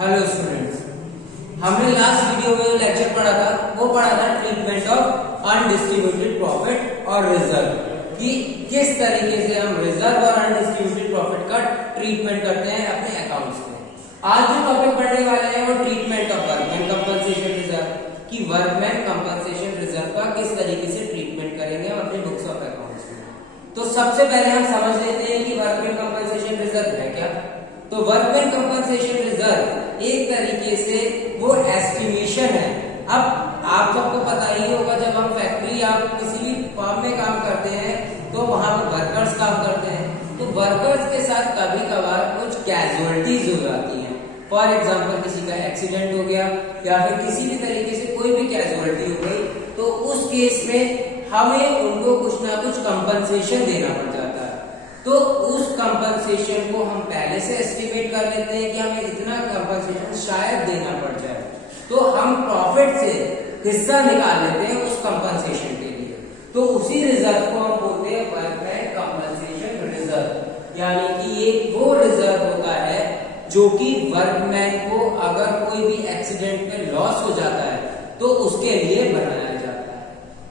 Hello students, हमने last video में lecture पढ़ा था ट्रीटमेंट ऑफ अनडिस्ट्रीब्यूटेड प्रॉफिट और रिजर्व कि किस तरीके से हम रिजर्व और अनडिस्ट्रीब्यूटेड प्रॉफिट का ट्रीटमेंट करते हैं अपने अकाउंट्स में। आज जो टॉपिक पढ़ने वाले हैं वो treatment of workman compensation reserve कि वर्कमैन कंपनसेशन रिजर्व का किस तरीके से ट्रीटमेंट करेंगे हम अपने बुक्स ऑफ अकाउंट्स में। तो सबसे पहले हम समझ लेते हैं कि वर्कमैन कंपनसेशन रिजर्व है क्या। तो वर्कमैन कंपनसेशन रिजर्व एक तरीके से वो एस्टिमेशन है। अब आप सबको पता ही होगा, जब हम फैक्ट्री या किसी भी फॉर्म में काम करते हैं तो वहां पर वर्कर्स काम करते हैं, तो वर्कर्स के साथ कभी कभार कुछ कैजुअलिटीज हो जाती हैं। फॉर एग्जाम्पल किसी का एक्सीडेंट हो गया या फिर किसी भी तरीके से कोई भी कैजुअलिटी हो गई, तो उस केस में हमें उनको कुछ ना कुछ कंपनसेशन देना पड़ जाता है। तो उस कंपनसेशन को हम पहले से एस्टिमेट कर लेते हैं कि हमें इतना कंपनसेशन शायद देना पड़ जाए, तो हम प्रॉफिट से हिस्सा निकाल लेते हैं उस कंपनसेशन के लिए। तो उसी रिजर्व को हम बोलते हैं वर्कमैन कंपनसेशन रिजर्व, यानी कि ये वो रिजर्व होता है जो कि वर्कमैन को अगर कोई भी एक्सीडेंट में लॉस हो जाता है तो उसके लिए बनाया जाता है,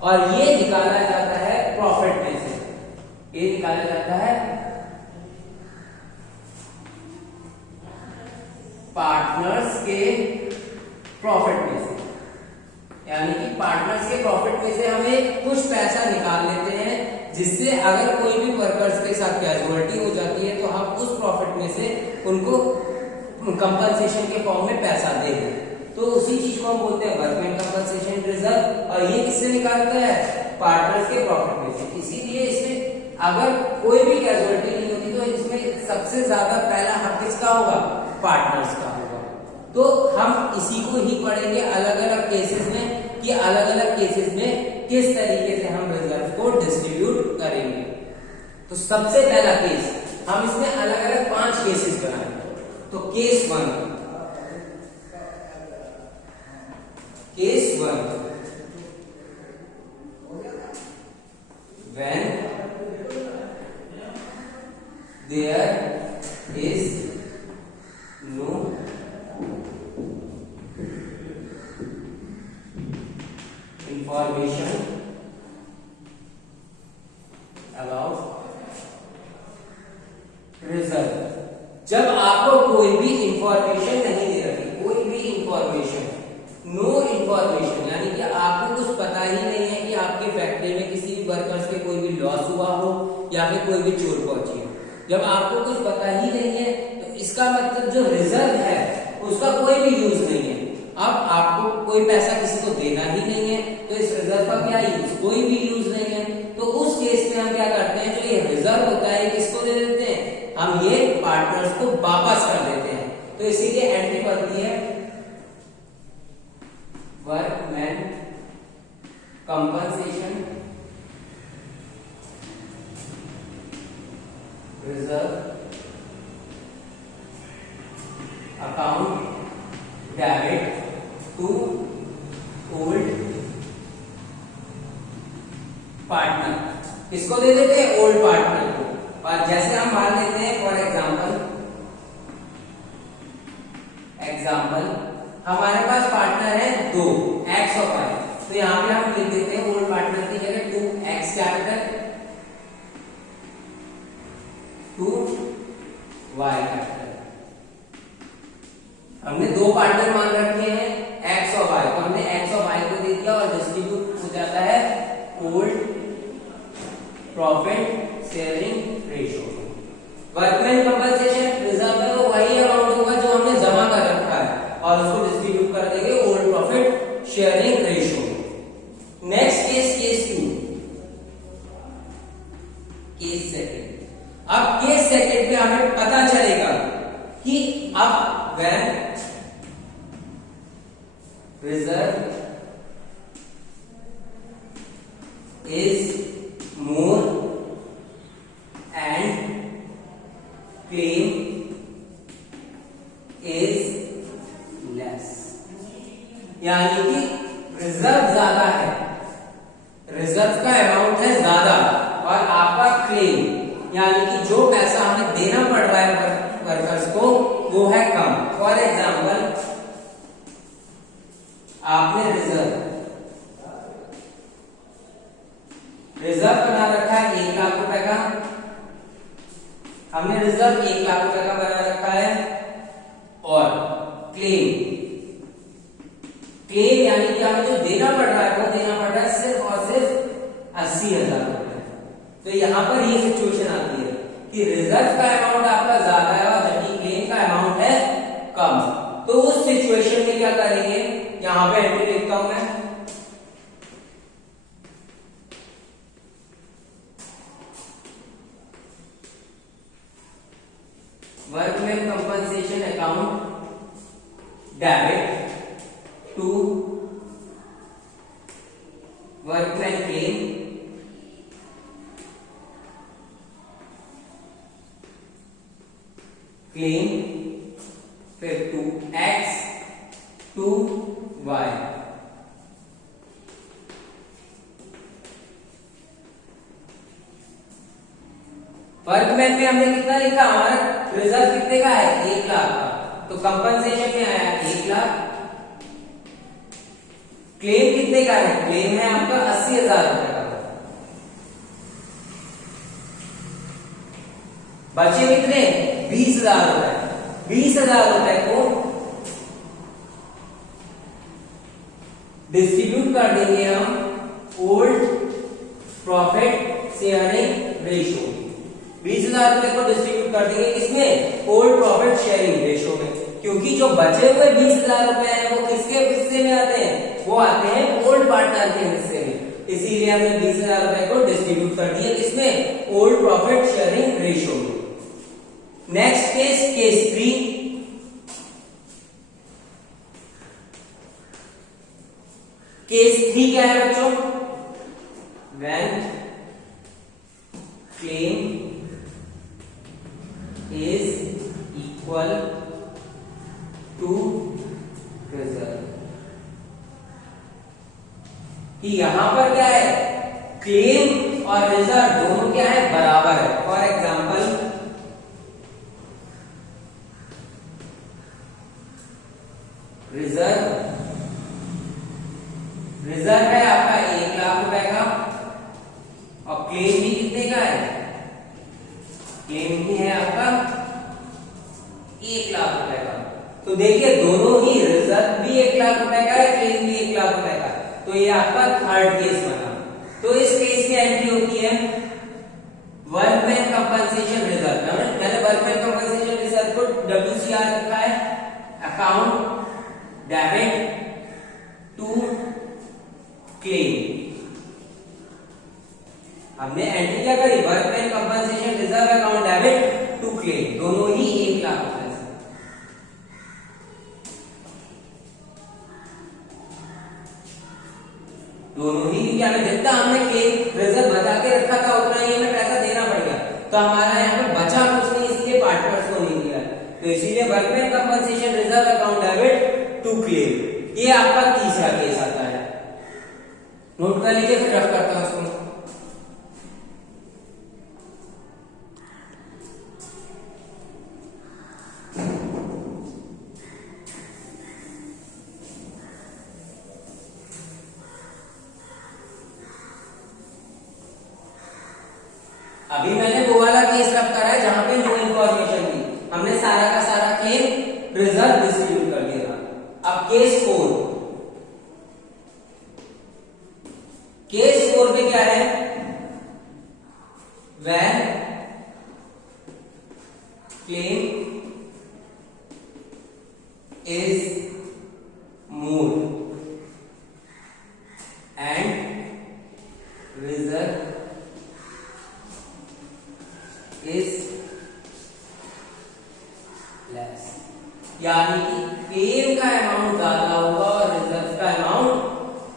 और ये निकाला जाता है प्रॉफिट में से। ये निकाला जाता है पार्टनर्स के प्रॉफिट में से, यानी कि पार्टनर्स के प्रॉफिट में से हमें कुछ पैसा निकाल लेते हैं, जिससे अगर कोई भी वर्कर्स के साथ कैजुअलिटी हो जाती है तो हम उस प्रॉफिट में से उनको कंपनसेशन के फॉर्म में पैसा देंगे। तो उसी चीज को हम बोलते हैं वर्कमैन कंपनसेशन रिजर्व, और ये किससे निकालता है? पार्टनर्स के प्रॉफिट में से। इसीलिए इसमें अगर कोई भी कैजुअलिटी नहीं होती तो इसमें सबसे ज्यादा पहला हक किसका होगा? पार्टनर्स का होगा। तो हम इसी को ही पढ़ेंगे अलग अलग केसेस में कि अलग अलग केसेस में किस तरीके से हम रिजर्व को डिस्ट्रीब्यूट करेंगे। तो सबसे पहला केस हम इसमें अलग अलग 5 केसेस बनाएंगे। तो case 1 when there is no information about reserve. जब आपको कोई भी इंफॉर्मेशन नहीं दे रखी, कोई भी इंफॉर्मेशन, नो इंफॉर्मेशन, यानी कि आपको कुछ पता ही नहीं है कि आपकी फैक्ट्री में किसी भी वर्कर्स के कोई भी लॉस हुआ हो या फिर कोई भी चोट पहुंची हो। जब आपको कुछ पता ही नहीं है तो इसका मतलब जो रिजर्व है उसका कोई भी यूज नहीं है। अब आपको कोई पैसा किसी को देना ही नहीं है तो इस रिजर्व का क्या यूज? कोई भी यूज नहीं है। तो उस केस में हम क्या करते हैं, जो ये रिजर्व होता है किसको दे देते हैं? हम ये पार्टनर्स को वापस कर देते हैं। तो इसीलिए एंट्री बनती है workman compensation reserve account debit to old partner. किसको दे देते हैं? ओल्ड पार्टनर को। और जैसे हम मान लेते हैं फॉर एग्जाम्पल हमारे पास पार्टनर है 2 एक्स और वाई, तो यहां पे हम लिख देते हैं ओल्ड पार्टनर की जगह 2x कैपिटल 2y कैपिटल। हमने 2 पार्टनर मान रखे हैं x और y, तो हमने x और y को दे दिया और डिस्ट्रीब्यूट हो जाता है old profit sharing ratio. Workman compensation reserve में वो वही अमाउंट होगा जो हमने जमा कर रखा है और उसको डिस्ट्रीब्यूट कर देंगे old profit sharing ratio. Next case 2, case second. अब केस सेकंड पे हमें पता चलेगा कि अब when reserve is more and claim is less, यानी कि रिजर्व ज्यादा है, रिजर्व का अमाउंट है ज्यादा और आपका क्लेम यानी कि जो पैसा हमें देना पड़ रहा है वर्कर्स को वो है कम। फॉर एग्जाम्पल आपने रिजर्व बना रखा है 1 लाख रुपए का, हमने रिजर्व 1 लाख रुपए का बना रखा है, और क्लेम यानी कि हमें जो देना पड़ रहा है वो देना पड़ रहा है सिर्फ और सिर्फ 80,000 रुपए। तो यहां पर ये सिचुएशन आती है कि रिजर्व का अमाउंट आपका ज्यादा है और जबकि क्लेम का अमाउंट है कम। तो उस सिचुएशन में क्या करेंगे, यहां पे एंट्री लिखता हूं मैं, workman compensation account debit to workman claim फिर to X to Y. Workman में हमने कितना लिखा, हमारा रिजर्व कितने का है 1 लाख का, तो कंपनसेशन में आया 1 लाख। क्लेम कितने का है, क्लेम है आपका 80,000 रुपए का। बचे कितने 20,000 रुपए। 20,000 रुपए को डिस्ट्रीब्यूट कर देंगे हम ओल्ड प्रॉफिट शेयरिंग रेशो। 20,000 रुपए को डिस्ट्रीब्यूट कर देंगे किसमें, ओल्ड प्रॉफिट शेयरिंग रेशो में, क्योंकि जो बचे हुए 20,000 रुपए हैं वो किसके हिस्से में आते हैं, वो आते हैं ओल्ड पार्टनर के हिस्से में। इसीलिए हमने 20,000 रुपए को डिस्ट्रीब्यूट कर दिया किसमें, ओल्ड प्रॉफिट शेयरिंग रेशो में। Next case 3। केस 3 क्या है बच्चों, when claim is equal to reserve, कि यहां पर क्या है, क्लेम और रिजर्व दोनों क्या है, बराबर है। फॉर एग्जाम्पल रिजर्व है आपका 1 लाख रुपए का, और क्लेम भी कितने का है, क्लेम भी है आपका 1 लाख रुपए का। तो देखिए दोनों ही, रिजर्व भी 1 लाख रुपए का है, क्लेम भी 1 लाख रुपए का, तो ये आपका थर्ड केस बना। तो इस केस की एंट्री होती है वर्कमैन कंपनसेशन रिजर्व। मैंने वर्कमैन कंपनसेशन रिजर्व को WCR रखा है, अकाउंट डेबिट टू क्लेम। हमने एंट्री क्या करी, workman compensation reserve account debit to claim, दोनों ही 1 लाख रुपए से। दोनों ही, क्योंकि हमें जितना हमने क्लेम रिजर्व बचा के रखा था उतना ही हमें पैसा देना पड़ गया, तो हमारा यहाँ पे बचा कुछ नहीं, इसलिए पार्टनर्स को नहीं दिया। तो इसीलिए workman compensation reserve account debit to claim, ये आपका तीसरा केस आता है। नोट कर लीजिए, फिर रफ करता हूं उसको। अभी मैंने वो वाला केस रख करा है जहां पे नो इंफॉर्मेशन थी, हमने सारा का सारा क्लेम रिजर्व डिस्ट्रीब्यूट कर दिया था। अब केस 4, केस 4 में क्या है, when claim is more and reserve is less, यानी कि क्लेम का अमाउंट ज्यादा होगा और रिजर्व का अमाउंट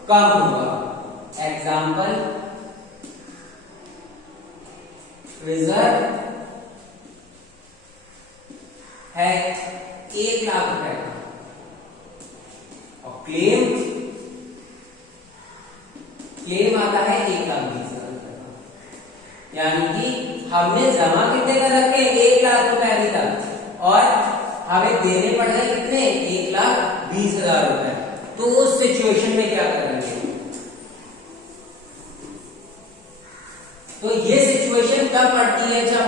कम होगा। एग्जाम्पल, रिजर्व है 1 लाख रुपए का और क्लेम आता है 1,20,000 रुपए का, यानी कि हमने जमा कितने का रखे, 1 लाख रुपए अभी तक, और हमें देने पड़ गए कितने 1,20,000 रुपए। तो उस सिचुएशन में क्या करेंगे? तो ये सिचुएशन कब पड़ती है जब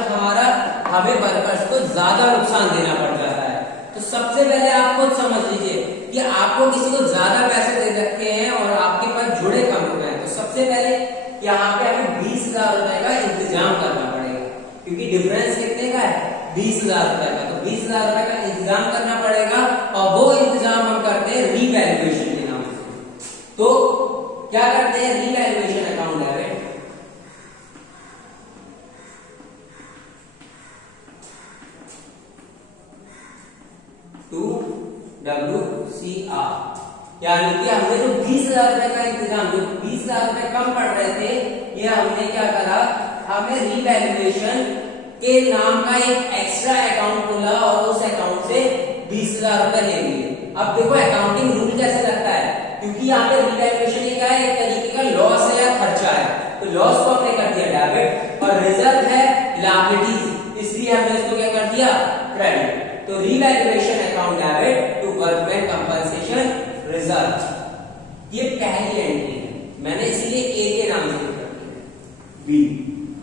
हमें वर्कर्स को ज्यादा नुकसान देना पड़ जाता है। तो सबसे पहले आप खुद समझ लीजिए कि आपको किसी को ज्यादा पैसे दे रखे हैं और आपके पास जुड़े कम रुपए हैं। तो सबसे पहले यहाँ पे हमें 20,000 रुपए का इंतजाम करना पड़ेगा, क्योंकि डिफरेंस कितने का है 20,000 रुपए का। तो 20,000 रुपए का इंतजाम करना पड़ेगा और वो इंतजाम हम करते हैं रीवैल्यूएशन के नाम से। तो क्या करते हैं? Revaluation account debit to WCR, यानी कि हमने जो 20,000 रुपए का इंतजाम, जो 20,000 रुपए कम पड़ रहे थे, ये हमने क्या करा, हमें रीवैल्यूएशन के नाम का एक एक्स्ट्रा अकाउंट खोला और उस अकाउंट से 20,000 रुपए ले लिए। अब देखो अकाउंटिंग रूल कैसे लगता है, क्योंकि यहाँ पे रीवैल्यूएशन क्या है, एक तरीके का लॉस है या खर्चा है। तो लॉस को हमने कर दिया डेबिट और रिजर्व है लायबिलिटीज, इसलिए हमने इसको क्या कर दिया क्रेडिट। तो revaluation account debit to workman compensation reserve, ये पहली एंट्री है, मैंने इसीलिए ए के नाम से लिखा है। बी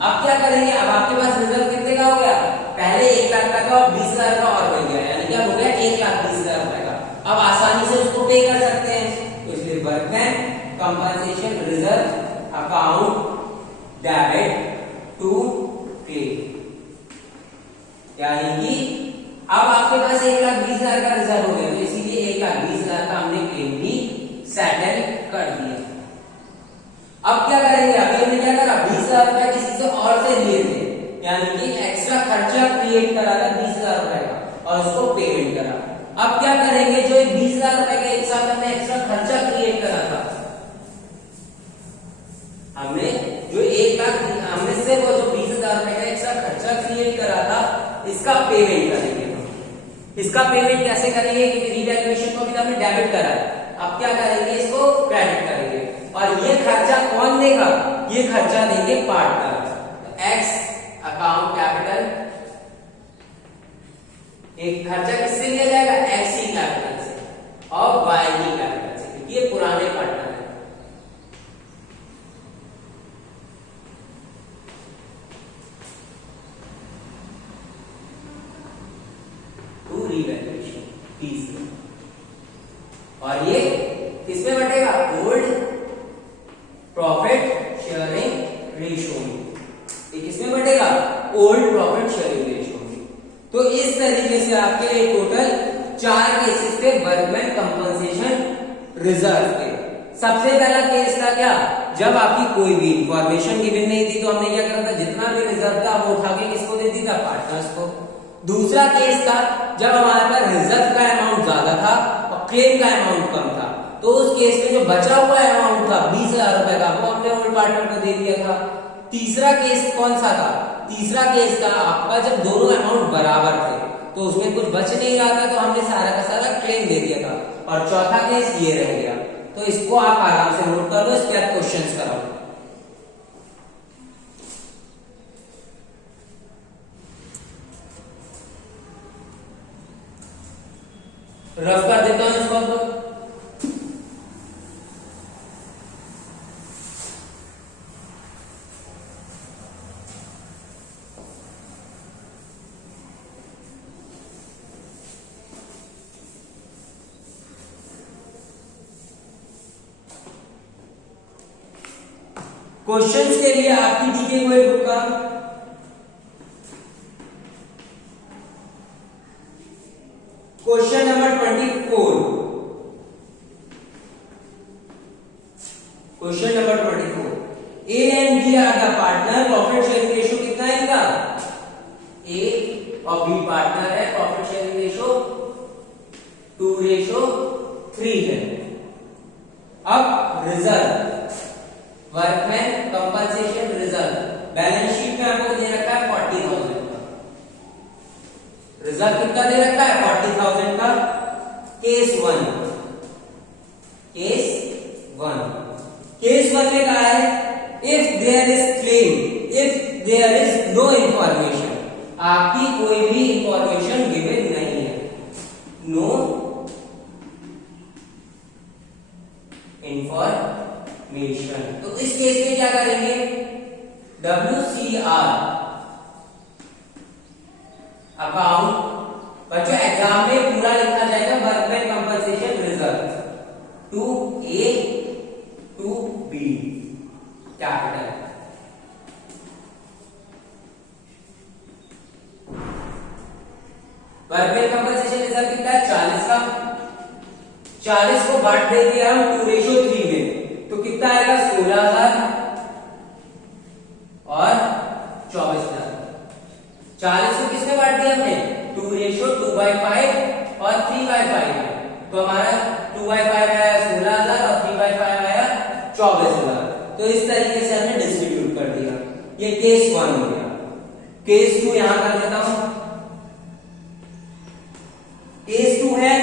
अब क्या करेंगे? अब आपके पास रिजर्व कितने का हो गया? पहले 1 लाख का और 20,000 का और बन गया, यानी क्या हो गया 1,20,000 रुपए का। अब आसानी से उसको पे कर सकते हैं, तो इसलिए workman compensation reserve account debit to claim, यानी कि अब आपके पास 1,20,000 का रिजर्व हो गया, तो इसीलिए 1,20,000 का हमने क्लेम भी सेटल कर दिया। अब क्या करेंगे? अभी हमने क्या करा, 20,000 रुपए किसी से और से लिए थे, यानी कि एक्स्ट्रा खर्चा क्रिएट करा था 20,000 रुपए का और उसको पेमेंट करा। अब क्या करेंगे? जो 20,000 रुपए के एक साथ हमने एक्स्ट्रा खर्चा क्रिएट करा था, हमने जो 1 लाख हमने से वो जो 20,000 रुपए का एक्स्ट्रा खर्चा क्रिएट करा था, इसका पेमेंट करेंगे। इसका पेमेंट कैसे करेंगे? क्योंकि रीवैल्यूएशन को भी हमने डेबिट करा है, अब क्या करेंगे? इसको क्रेडिट करेंगे। और ये खर्चा कौन देगा? ये खर्चा देंगे पार्टनर। तो एक्स अकाउंट कैपिटल, एक खर्चा किससे लिया जाएगा? एक्स ही कैपिटल से और वाई ही कैपिटल से, क्योंकि ये पुराने पार्टनर है। टू रीवैल्यूएशन 30, और ये किसमें बटेगा? ओल्ड प्रॉफिट शेयरिंग रेशियो में। ये किसमें बटेगा? ओल्ड प्रॉफिट शेयरिंग रेशियो में। तो इस तरीके से आपके टोटल 4 केसेस थे वर्कमैन कंपनसेशन रिजर्व के। सबसे पहला केस था क्या? जब आपकी कोई भी इंफॉर्मेशन गिवन नहीं थी, तो हमने क्या करा था, जितना भी रिजर्व था वो उठा के किसको दे दी था? पार्टनर्स को। दूसरा केस था जब हमारे पास रिजर्व का अमाउंट ज्यादा था और क्लेम का अमाउंट कम था, तो उस केस में जो बचा हुआ अमाउंट था 20,000 रुपए का, वो हमने ओल्ड पार्टनर को दे दिया था। तीसरा केस कौन सा था? तीसरा केस था आपका जब दोनों अमाउंट बराबर थे, तो उसमें कुछ बच नहीं रहा था, तो हमने सारा का सारा क्लेम दे दिया था। और चौथा केस ये रह गया। तो इसको आप आराम से नोट कर लो, इसके बाद क्वेश्चंस कराओ। रफ कर देता हूं इसको। तो क्वेश्चंस के लिए आपकी दी गई हुई बुक का question number 24, question number 24, A and B are the partner, profit sharing ratio कितना है इनका? ए और बी पार्टनर है, प्रॉफिट शेयरिंग रेशियो 2:3 है। अब reserve workman compensation reserve, balance sheet में आपको दे रखा है 40,000 का। रिजर्व कितना दे रखा है? 40,000 का। केस 1, केस 1 में कहा है if there is claim, if there is no information, आपकी कोई भी इंफॉर्मेशन गिवन नहीं है, नो इंफॉर्मेशन। तो इस केस में क्या करेंगे, WCR अकाउंट, बच्चों एग्जाम में पूरा लिखा जाएगा workman compensation reserve to A to B capital. Workman compensation reserve कितना है, 40 का। 40 को बांट देंगे हम 2:3 में, तो कितना आएगा, 16,000 और 24,000। 40 को किसने बांट दिया हमने, 2:2/5 और 3/5, तो हमारा 2/5 आया 16,000 और 3/5 आया 24,000। तो इस तरीके से हमने डिस्ट्रीब्यूट कर दिया। ये केस 1 हो गया। केस 2 यहां कर देता हूं। केस 2 है,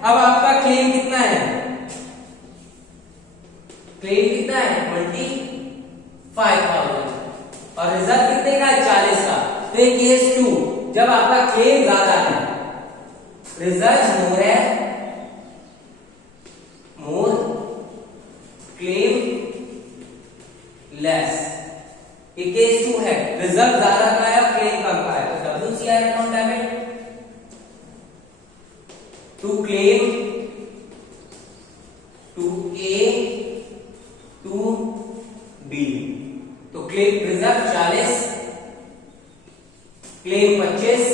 अब आपका क्लेम कितना है, क्लेम कितना है 25,000 और रिजर्व कितने का है, 40 का। तो ये केस 2, जब आपका क्लेम ज्यादा है, रिजर्व मोर है, मोर क्लेम लेस, ये केस 2 है। रिजर्व ज्यादा का है, क्लेम कम का है, तो WCR account debit to claim to A to B. तो क्लेम रिजर्व 40, क्लेम 25,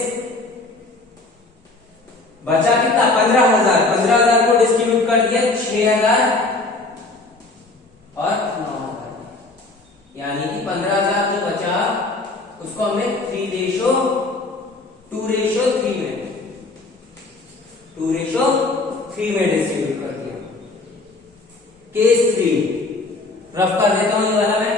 बचा कितना 15,000। 15,000 को डिस्ट्रीब्यूट कर दिया 6,000 और 9,000, यानी कि 15,000 जो बचा उसको हमने 2:3 में 2:3 में डिस्ट्रीब्यूट कर दिया। केस 3 रफ कर देता हूं ये वाला मैं।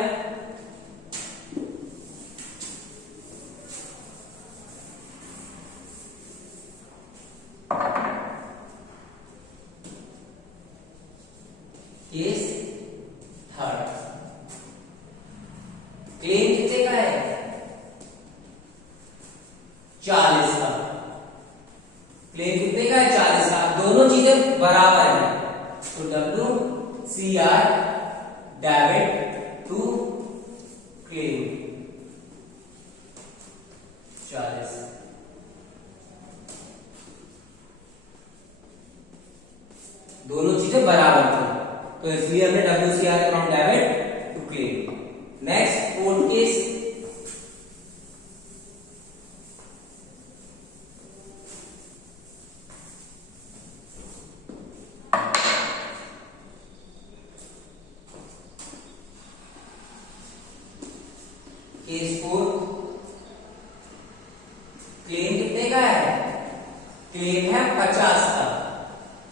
केस 3 क्लेम कितने का है, 40 का। क्लेम कितने का है, 40 का। दोनों चीजें बराबर है, तो WCR डेबिट टू क्लेम 40। दोनों चीजें बराबर थी, तो इसलिए हमने WCR account debit to claim. Next 4th case, case 4 claim कितने का है, क्लेम है 50 का।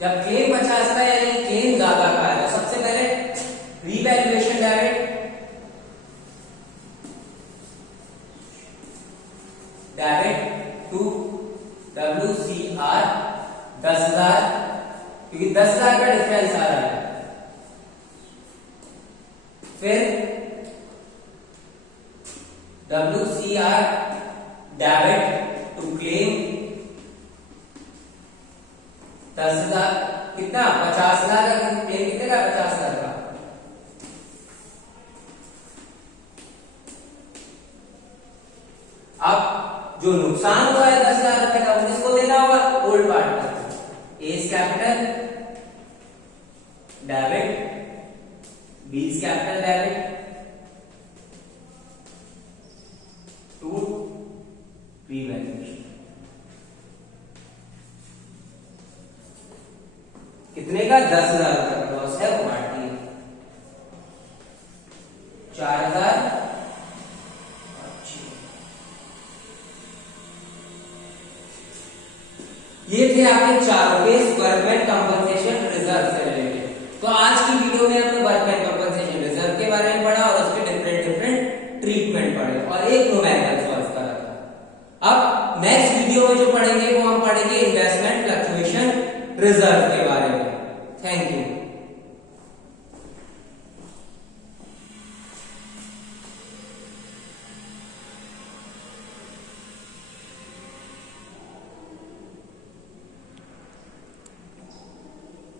जब क्लेम 50 का यानी क्लेम ज्यादा का है, तो सबसे पहले रीवैल्यूएशन डेबिट टू WCR 10,000, क्योंकि 10,000 का डिफरेंस आ रहा है। फिर WCR डेबिट टू क्लेम 10,000, कितना 50,000 का क्लेम कितने का, 50,000 का। अब जो नुकसान हुआ है 10,000 रुपए का, किसको देना होगा, old partner. A's capital debit, B's capital debit to revaluation. कितने का, 10,000 रुपए का लॉस है, वो बांट दिया 4,000। ये थे आपके चारों केस वर्कमैन कंपनसेशन रिजर्व से रिलेटेड। तो आज की वीडियो में हमने वर्कमैन कंपनसेशन रिजर्व के बारे में पढ़ा और उसके डिफरेंट ट्रीटमेंट पढ़े और एक न्यूमेरिकल सॉल्व करा था। अब नेक्स्ट वीडियो में जो पढ़ेंगे वो हम पढ़ेंगे इन्वेस्टमेंट फ्लक्चुएशन रिजर्व के बारे में। Thank you.